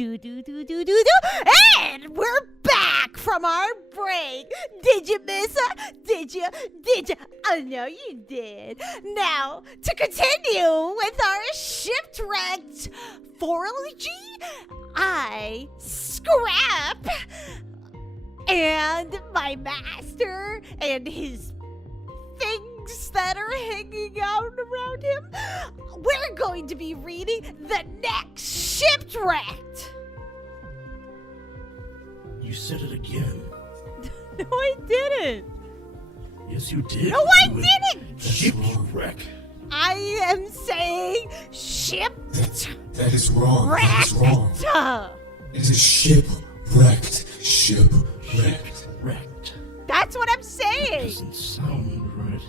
And we're back from our break. Did you miss her? Did you? Oh, no, you did. Now, to continue with our Shipwrecked forology, I, Scrap, and my master and his things that are hanging out around him, we're going to be reading the next Shipwrecked. You said it again. No, I didn't. Yes, you did. No, I didn't. Shipwreck. I am saying ship. That is wrong. That is wrong. It is shipwrecked. Shipwrecked. That's what I'm saying. Doesn't sound right.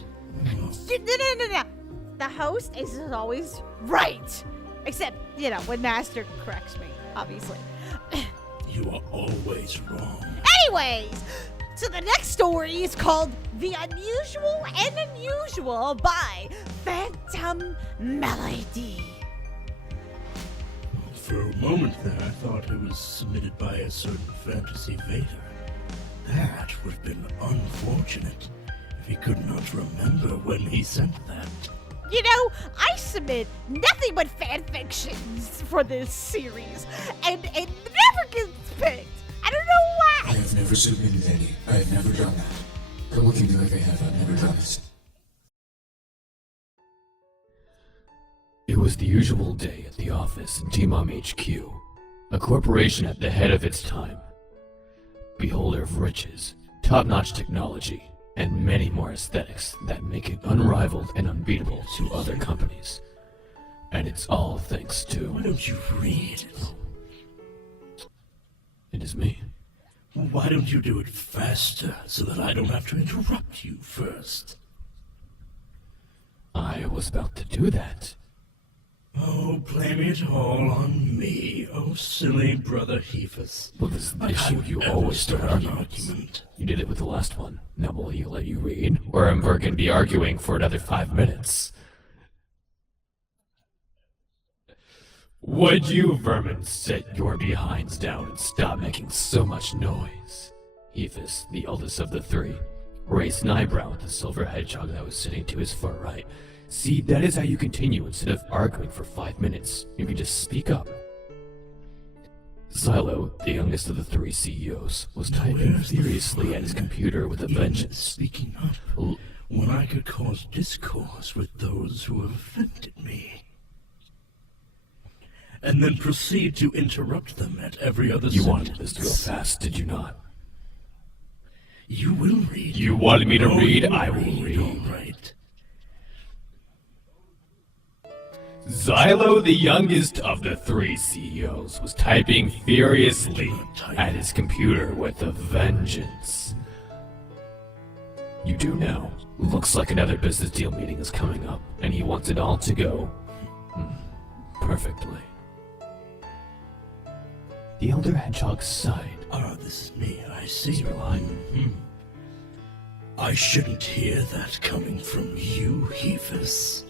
No. The host is always right. Except, when Master corrects me, obviously. You are always wrong. Anyways, so the next story is called The Unusual and Unusual by Phantom Melody. For a moment there, I thought it was submitted by a certain FantasyVader. That would have been unfortunate if he could not remember when he sent that. I submit nothing but fan fictions for this series, and it never gets picked. I don't know why. I have never submitted any. I have never done that. Don't look at me like I have. I've never done it. It was the usual day at the office in T-Mom HQ, a corporation at the head of its time. Beholder of riches, top-notch technology, and many more aesthetics that make it unrivaled and unbeatable to other companies. And it's all thanks to... Why don't you read it? It is me. Why don't you do it faster so that I don't have to interrupt you first? I was about to do that. Oh, blame it all on me, oh silly brother Heephis. Well, this is the issue. You always start an arguments. argument. You did it with the last one. Now will you let you read? Or am I going to be arguing for another 5 minutes? Would you vermin set your behinds down and stop making so much noise? Heephis, the eldest of the three, raised an eyebrow at the silver hedgehog that was sitting to his far right. See, that is how you continue instead of arguing for 5 minutes. You can just speak up. Zielo, the youngest of the three CEOs, was typing furiously at his computer with a vengeance. Speaking up when I could cause discourse with those who have offended me. And then proceed to interrupt them at every other You sentence. wanted this to go fast, did you not? You will read. You wanted me to read? I I will read. All right. Zielo, the youngest of the three CEOs, was typing furiously at his computer with a vengeance. You do now. Looks like another business deal meeting is coming up, and he wants it all to go perfectly. The elder hedgehog sighed. Ah, this is me. I see. Your line. I shouldn't hear that coming from you, Heephis.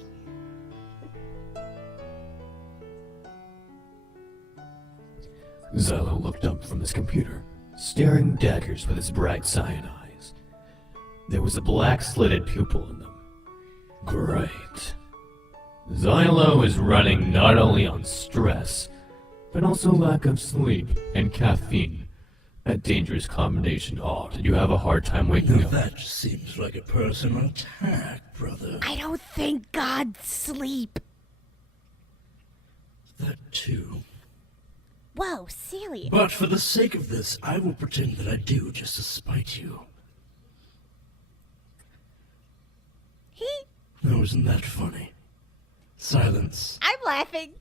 Zielo looked up from his computer, staring daggers with his bright cyan eyes. There was a black slitted pupil in them. Great. Zielo is running not only on stress, but also lack of sleep and caffeine. A dangerous combination. Oh, did you have a hard time waking Now up? that seems like a personal attack, brother. I don't think God sleep. That too. Whoa, silly. But for the sake of this, I will pretend that I do just to spite you. No, isn't that funny? Silence. I'm laughing.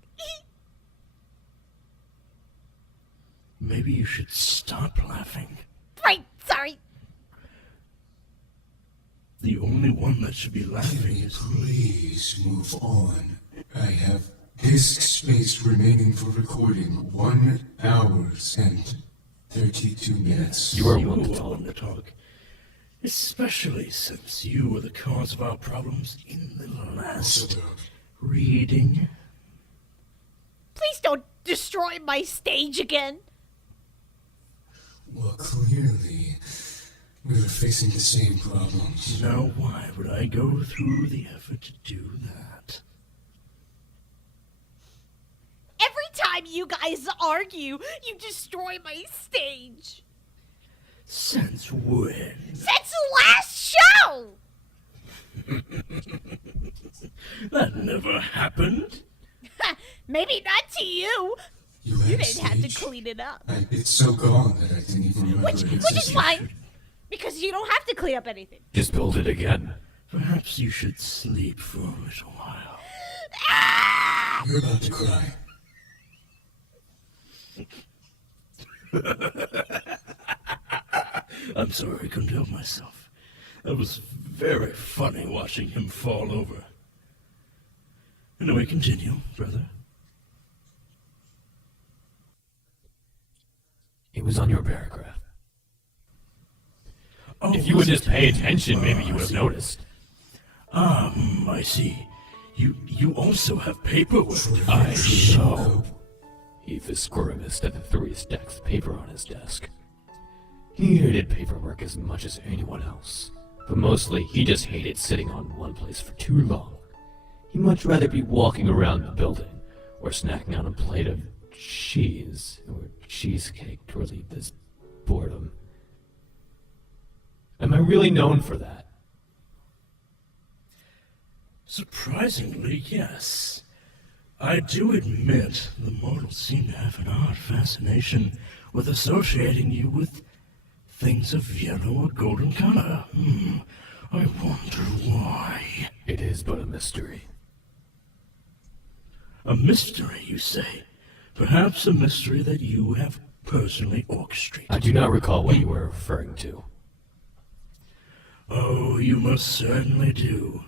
Maybe you should stop laughing. Right, sorry. The only one that should be laughing is me. Please move on. I have disk space remaining for recording 1 hour and 32 minutes. You are You one to are talk. one to talk. Especially since you were the cause of our problems in the last reading. Please don't destroy my stage again? Well, clearly, we were facing the same problems. Now why would I go through the effort to do that? Every time you guys argue, you destroy my stage. Since when? Since last show! That never happened. Maybe not to you. You You had a didn't have to stage? clean it up. It's so gone that I didn't even remember Which it is existed. fine. Because you don't have to clean up anything. Just build it again. Perhaps you should sleep for a little while. You're about to cry. I'm sorry I couldn't help myself. That was very funny watching him fall over. Anyway, continue, brother. It was on your paragraph. Oh, If you would was just it? pay attention, maybe you would have see. noticed. I see. You also have paperwork. I know. Heephis grimaced at the 3 stacks of paper on his desk. He hated paperwork as much as anyone else, but mostly he just hated sitting on one place for too long. He'd much rather be walking around the building, or snacking on a plate of cheese, or cheesecake to relieve his boredom. Am I really known for that? Surprisingly, yes. I do admit the mortals seem to have an odd fascination with associating you with things of yellow or golden color. I wonder why. It is but a mystery. A mystery, you say? Perhaps a mystery that you have personally orchestrated. I do not recall what you were referring to. Oh, you most certainly do.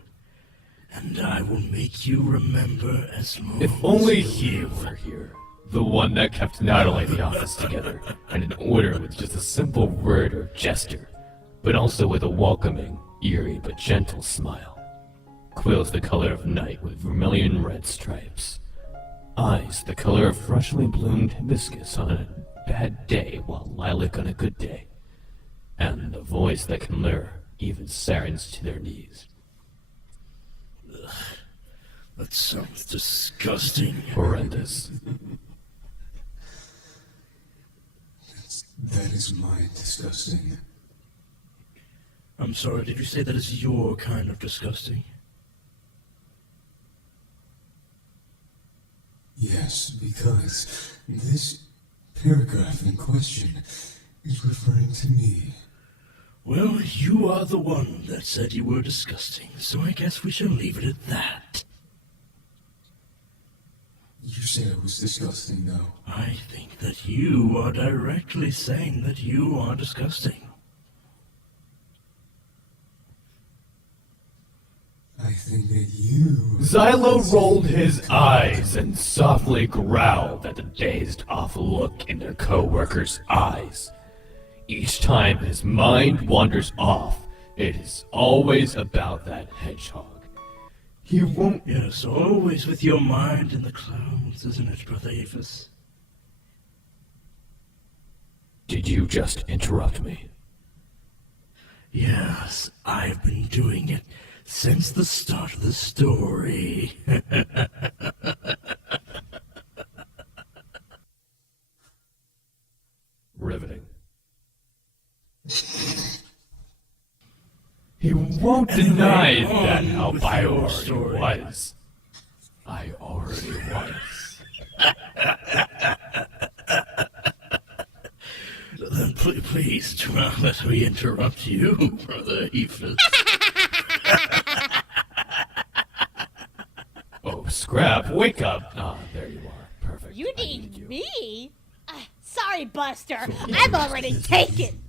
And I will make you remember as long If only he were here. The one that kept not only the office together, and in order with just a simple word or gesture, but also with a welcoming, eerie but gentle smile. Quills the color of night with vermilion red stripes. Eyes the color of freshly bloomed hibiscus on a bad day while lilac on a good day. And a voice that can lure even sirens to their knees. That sounds disgusting. Horrendous. That is mind disgusting. I'm sorry, did you say that is your kind of disgusting? Yes, because this paragraph in question is referring to me. Well, you are the one that said you were disgusting, so I guess we shall leave it at that. You said I was disgusting, though. I think that you are directly saying that you are disgusting. I think that you... Zielo rolled his eyes and softly growled at the dazed-off look in their co-worker's eyes. Each time his mind wanders off, it is always about that hedgehog. He won't... Yes, always with your mind in the clouds, isn't it, Brother Heephis? Did you just interrupt me? Yes, I've been doing it since the start of the story. Riveting. He won't deny that how I already was. I already was. Then please do not let me interrupt you, Brother Heephis. Oh, Scrap, wake up. Ah, there you are. Perfect. You I need you. me? Sorry, Buster. I'm already taken.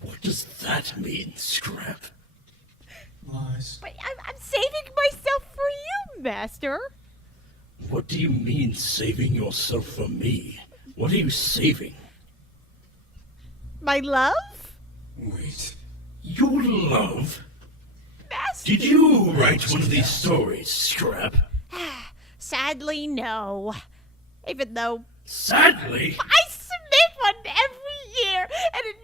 What does that mean, Scrap? Lies. But I'm saving myself for you, Master. What do you mean, saving yourself for me? What are you saving? My love? Wait. Your love? Master? Did you write one of these stories, Scrap? Sadly, no. Even though Sadly? I submit one every year and it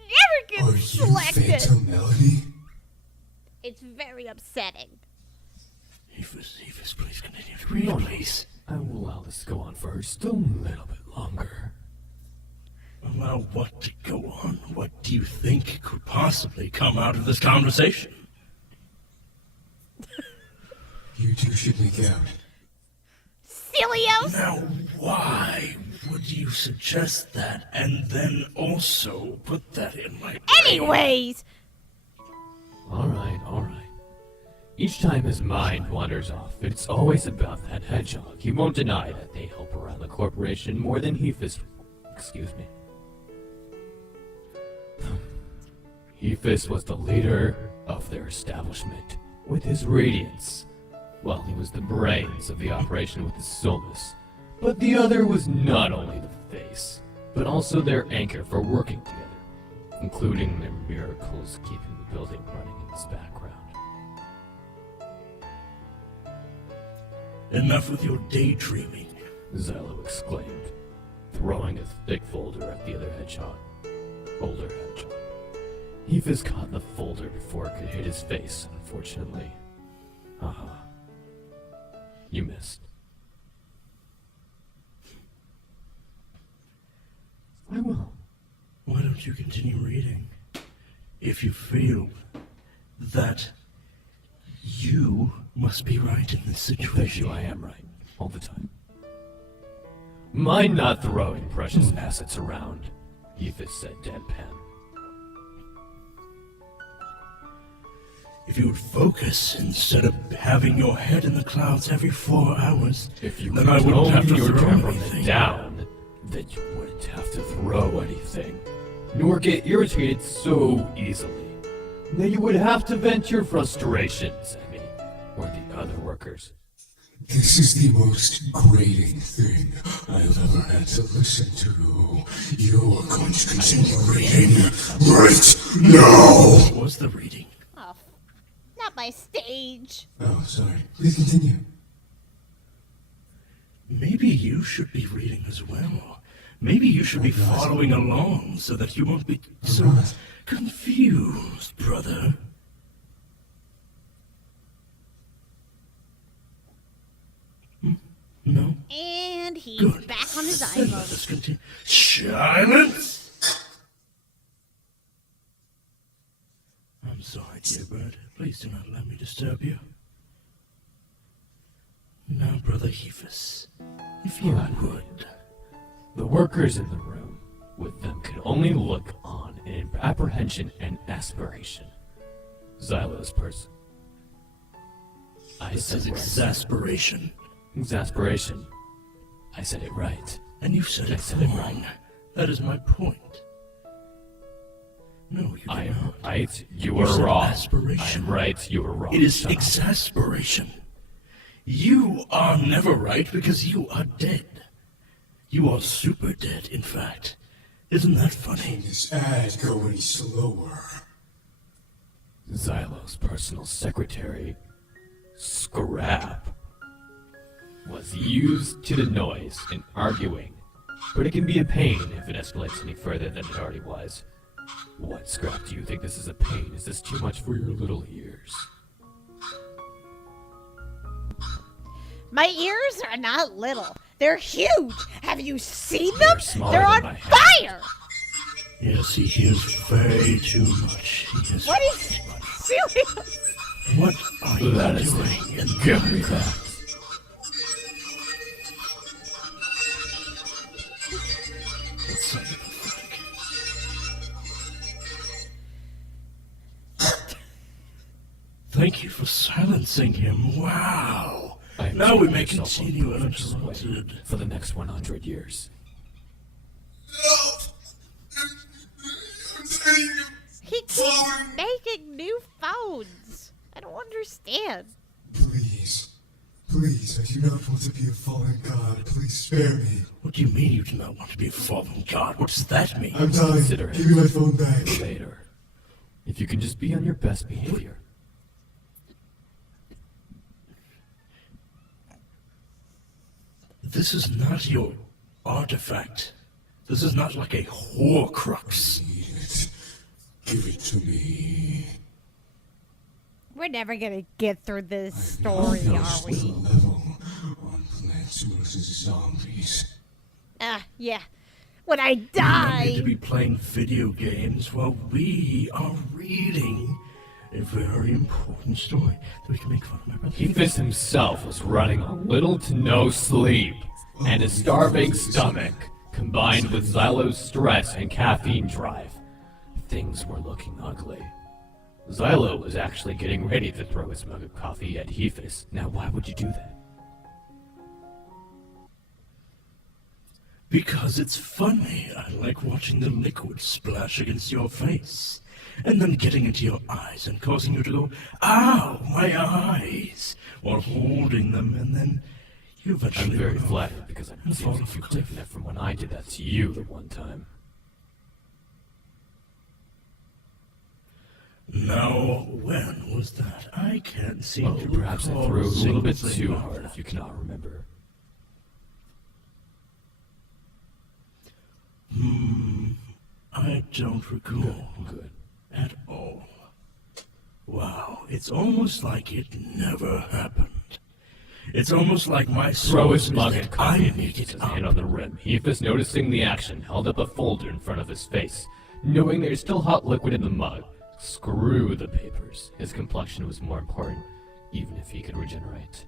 never Are gets you selected. Phantom Melody? It's very upsetting. Heephis, please continue to read, please. I will allow this to go on for just a little bit longer. Allow what to go on? What do you think could possibly come out of this conversation? You two should make out. Celios? Now, why would you suggest that and then also put that in my brain? Anyways, Alright. Each time his mind wanders off, it's always about that hedgehog. He won't deny that they help around the corporation more than Heephis. Excuse me. Heephis was the leader of their establishment with his radiance, while he was the brains of the operation with his soulless. But the other was not only the face, but also their anchor for working together, including their miracles keeping the building running in this background. Enough with your daydreaming. Zielo exclaimed, throwing a thick folder at the other older hedgehog. Heephis caught the folder before it could hit his face, unfortunately. Haha. You missed. I will. Why don't you continue reading? If you feel that you must be right in this Thank situation. you, I am right. All the time. Mind not throwing precious assets around, Heephis said deadpan. If you would focus instead of having your head in the clouds every 4 hours, If you then I wouldn't have to your throw temperament anything. down, then you wouldn't have to throw anything, nor get irritated so easily. Then you would have to vent your frustrations at me, or the other workers. This is the most grating thing I've ever had to listen to. You are going to continue reading right now! What was the reading? oh, not my stage. Oh, sorry. Please continue. Maybe you should be reading as well. Maybe you should be following along so that you won't be so not. confused, brother. No? And he's Good. back on his Then let island. us continue. Silence! I'm sorry, dear bird. Please do not let me disturb you. Now, Brother Heephis, if you would. The workers in the room with them could only look on in apprehension and aspiration. Zielo's person. I This said is right. exasperation. Exasperation. I said it right. And you said I it said it wrong. right. That is my point. No, you did I am not. right, you You were said wrong. aspiration. I am right, you were wrong. It is Shut up. exasperation. You are never right because you are dead. You are super dead, in fact. Isn't that Can funny? this ad go any slower? Zielo's personal secretary, Scrap, was used to the noise and arguing, but it can be a pain if it escalates any further than it already was. What, Scrap, do you think this is a pain? Is this too much for your little ears? My ears are not little. They're huge. Have you seen them? They're smaller They're than on my head. fire. Yes, he hears way too much. He hears What way is too much. serious? What are you That is doing? it. Give me that. That's so pathetic. Thank you for silencing him. Wow. I am Now we keeping may myself continue unfortunately uninterrupted. for the next 100 years. He keeps making new phones. I don't understand. Please. Please, I do not want to be a fallen god. Please spare me. What do you mean you do not want to be a fallen god? What does that mean? I'm dying. Consider it. Give me my phone back. Later. If you can just be on your best behavior. This is not your artifact. This is not like a Horcrux. Need it. Give it to me. We're never gonna get through this I've story, now are reached the we? level on Plants vs. Zombies. Yeah. When I We're not going to die. be playing video games while we are reading a very important story that we can make fun of my brother. Heephis himself was running on little to no sleep, and a starving stomach, combined with Xylo's stress and caffeine drive. Things were looking ugly. Zielo was actually getting ready to throw his mug of coffee at Heephis. Now why would you do that? Because it's funny. I like watching the liquid splash against your face, and then getting into your eyes and causing you to go, ow, my eyes, while holding them, and then you eventually I'm very run off flattered because it and fall seems like off a you've cliff. taken it from when I did that to you the one time. Now, when was that? I can't seem Oh, to perhaps I recall threw a little bit single thing too about hard that. if you cannot remember. I don't recall Good. at all. Wow, it's almost like it never happened. It's almost like my Throw soul his is mug that and I coffee and made his it hand up. on the rim. Heephis, noticing the action, held up a folder in front of his face. Knowing there's still hot liquid in the mug, screw the papers. His complexion was more important, even if he could regenerate.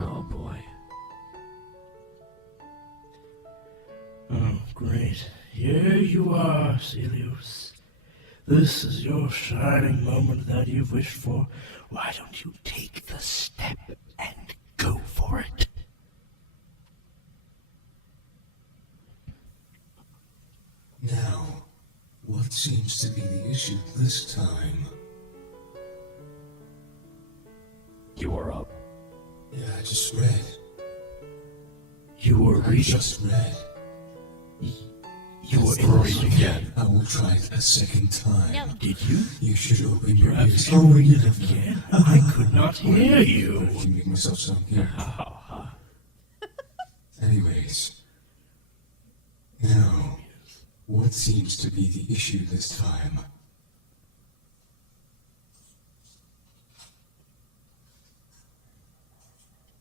Oh boy. Oh, great. Here you are, Celios. This is your shining moment that you've wished for. Why don't you take the step and go for it? Now, what seems to be the issue this time? You are up. Yeah, I just read. You were I reading. just read. You were in Alright, reading again. I will try it a second time. No. Did you? You should open your Perhaps ears. you read it again? I could not hear If you. you make myself sound good. Anyways. Now, what seems to be the issue this time?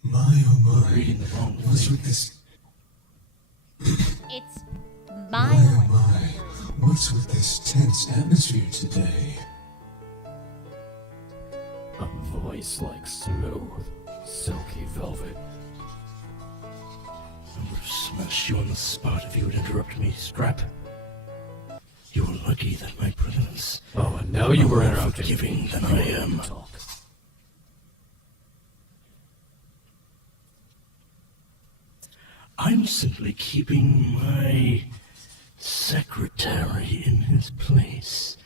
My oh my. Reading the wrong What's thing. with this? It's My my oh one. my. What's with this tense atmosphere today? A voice like smooth, silky velvet. I would have smashed you on the spot if you would interrupt me, Scrap. You were lucky that my presence Oh, and now you were more interrupting forgiving me. than You I are am. to talk. I'm simply keeping my secretary in his place.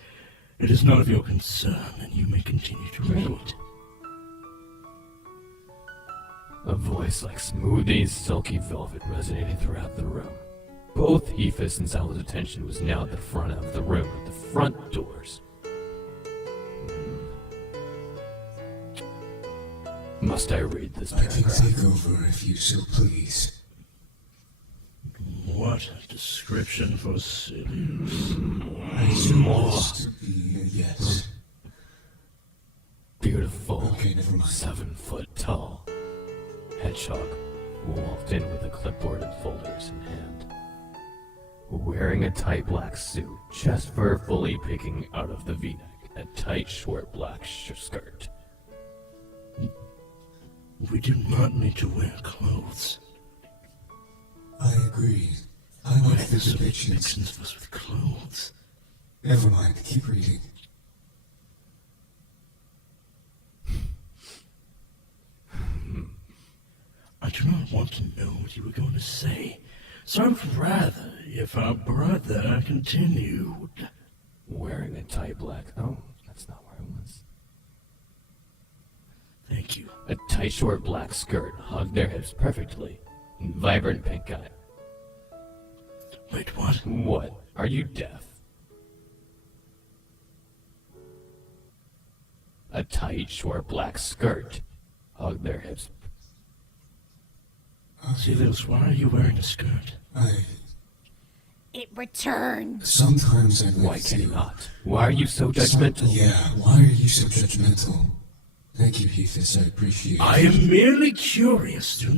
It is none of your concern, and you may continue to read. A voice like smoothie, silky velvet resonated throughout the room. Both Heephis and Xylo's attention was now at the front of the room, at the front doors. Must I read this I can paragraph? take over if you so please. What a description for Celios. I assume this to be a yes. Beautiful, Okay, never mind. 7 foot tall hedgehog walked in with a clipboard and folders in hand. Wearing a tight black suit, chest fur fully peeking out of the v-neck, a tight short black skirt. We do not need to wear clothes. I agree. I Why like are the there so many depictions. pictures of us with clothes? Never mind, keep reading. I do not want to know what you were going to say, so I would rather if our brother continued. Wearing a tight black... Oh, that's not where I was. Thank you. A tight short black skirt hugged their hips perfectly. Vibrant pink eye. Wait, what? What? Are you deaf? A tight short black skirt hugged their hips. Celios, why are you wearing a skirt? It returned. Sometimes I'd Why like can to. you not? Why are you so judgmental? Yeah, why are you so judgmental? Thank you, Heephis, I appreciate it. I am merely curious. Do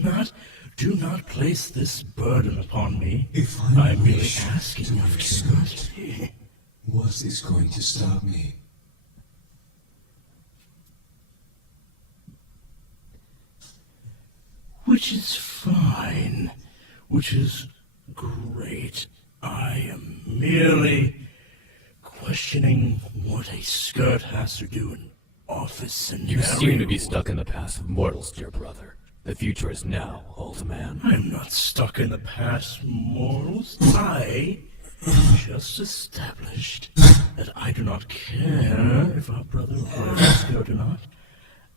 not place this burden upon me. If I'm merely wish asking to of accept, curiosity. what is going to stop me? Which is fine. Which is great. I am merely questioning what a skirt has to do in office scenario. You seem to be stuck in the past of mortals, dear brother. The future is now, old man. I'm not stuck in the past, mortals. I just established that I do not care if our brother wears a skirt or not.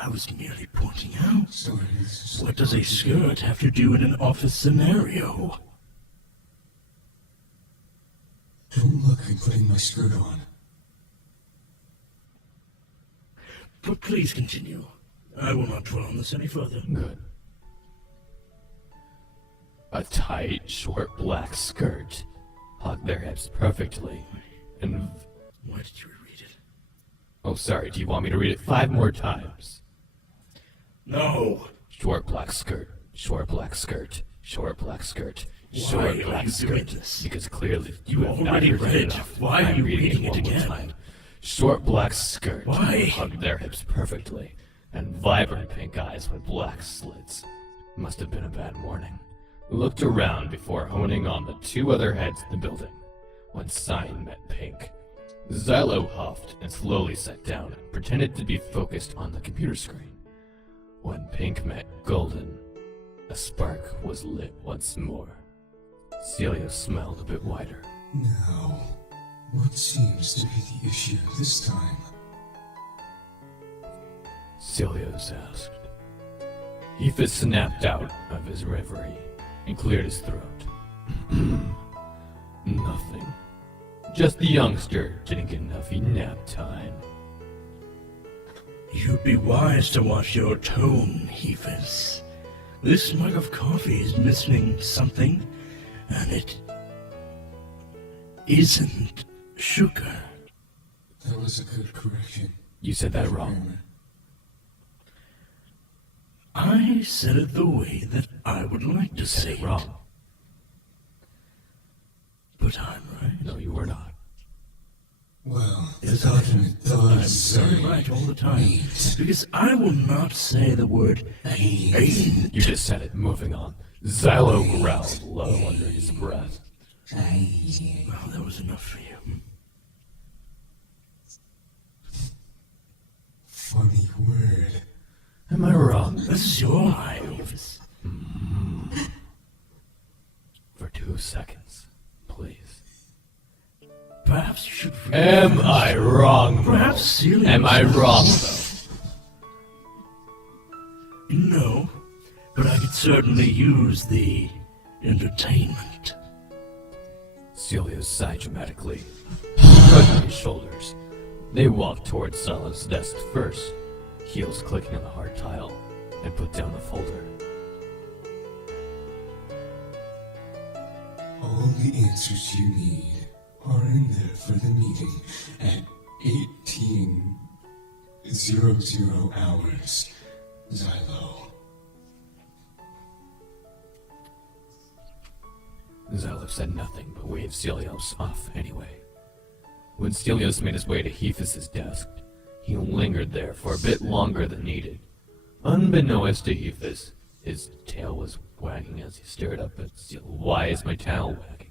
I was merely pointing out, Sorry, this is what does a skirt have to do in an office scenario? Don't look, I'm putting my skirt on. But please continue. I will not dwell on this any further. Good. A tight, short black skirt hugged their hips perfectly, and... Why did you reread it? Oh, sorry, do you want me to read it 5 more times? No! Short black skirt, short black skirt, short black skirt, short Why are black you doing skirt. this? Because clearly you have not already heard read it it. enough. Why are I'm you reading it one more again? time. Short black skirt Why? hugged their hips perfectly, and vibrant pink eyes with black slits. Must have been a bad morning. Looked around before honing on the 2 other heads in the building. When Cyan met Pink, Zielo huffed and slowly sat down and pretended to be focused on the computer screen. When Pink met Golden, a spark was lit once more. Celios smiled a bit wider. Now, what seems to be the issue this time? Celios asked. Heephis snapped out of his reverie and cleared his throat. Nothing. Just the youngster didn't get enough nap time. You'd be wise to watch your tone, Heephis. This mug of coffee is missing something, and it isn't sugar. That was a good correction. You said that wrong. I said it the way that I would like to say Said it wrong. But I'm right. No, you were not. Well, the Yes, I am. document does I'm very say right all the time. meat. Because I will not say the word ain't. You just said it. Moving on. Zielo growled low under his breath. Well, that was enough for you. Funny word. Am I wrong? This is your lie, Heephis. For 2 seconds, please. Perhaps you should read Am it. I wrong, though? Perhaps Celios Am I is- wrong, though? No, but I could certainly use the entertainment. Celios sighed dramatically, shrugging his shoulders. They walked towards Zielo's desk first, heels clicking on the hard tile, and put down the folder. All the answers you need are in there for the meeting at 18:00 hours. Zielo. Zielo said nothing but waved Celios off anyway. When Celios made his way to Heephis' desk, he lingered there for a bit longer than needed. Unbeknownst to Heephis, his tail was wagging as he stared up at Zielo. Why is my tail wagging?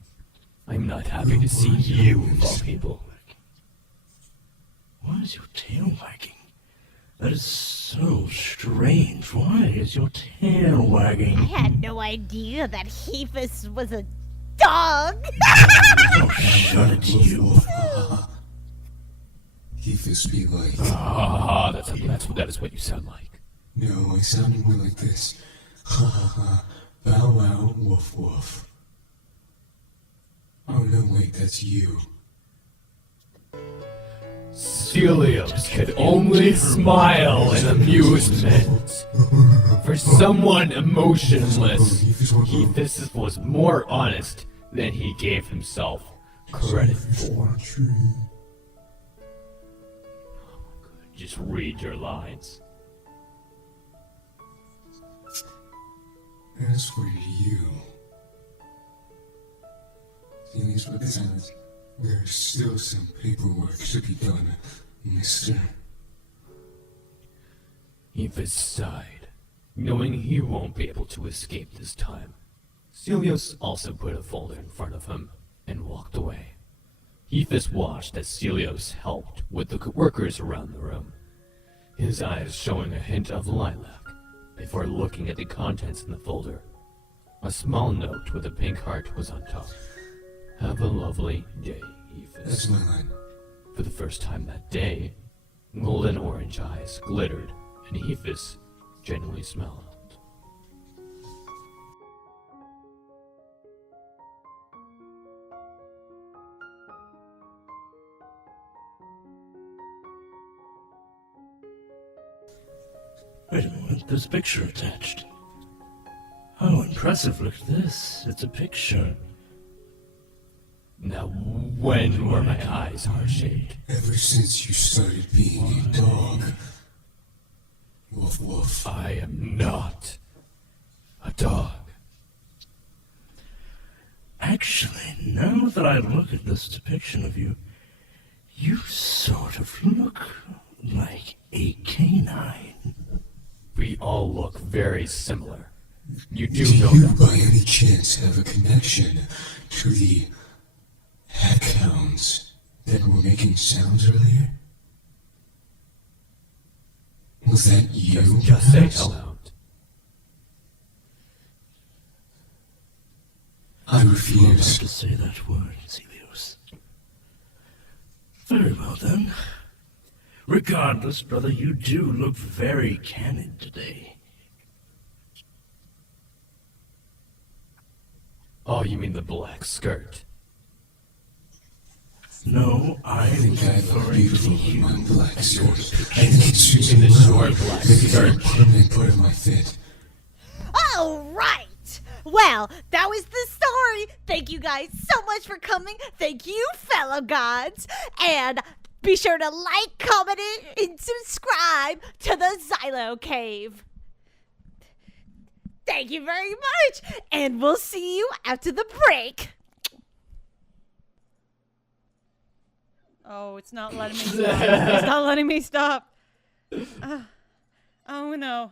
I'm not happy to see you, of all people. Why is your tail wagging? That is so strange. Why is your tail wagging? I had no idea that Heephis was a dog. Oh, shut it, you. Heephis be like, Ah, that is what you sound like. no, I sounded more like this. Ha ha ha, bow wow, woof woof. Oh no, wait, that's you. Celios could only smile in amusement. For For someone emotionless, Heephis was more honest than he gave himself credit for. Just read your lines. As for you, things were done. There's still some paperwork to be done, mister. Heephis sighed, knowing he won't be able to escape this time. Celios also put a folder in front of him and walked away. Heephis watched as Celios helped with the workers around the room, his eyes showing a hint of lilac before looking at the contents in the folder. A small note with a pink heart was on top. Have a lovely day, That's Heephis. my line. For the first time that day, golden orange eyes glittered, and Heephis genuinely smiled. Wait a moment, there's a picture attached. How impressive, look at this. It's a picture. Now, when were my eyes heart-shaped? Ever since you started being a dog. Woof woof. I am not a dog. Actually, now that I look at this depiction of you, you sort of look like a canine. We all look very similar. You do Do know you that. by any chance have a connection to the heckhounds that were making sounds earlier? Was that you? Just say perhaps? hellhound. I I'm refuse. about to say that word, Celios. Very well then. Regardless, brother, you do look very candid today. Oh, you mean the black skirt? No, I I'm think I look referring to beautiful with you. my black and skirt. your I think it's In using the well. short black Maybe for a skirt. permanent part of my fit. All right. Well, that was the story. Thank you guys so much for coming. Thank you, fellow gods. And be sure to like, comment, and subscribe to the Zielo Cave. Thank you very much. And we'll see you after the break. Oh, it's not letting me stop. It's not letting me stop. Oh no.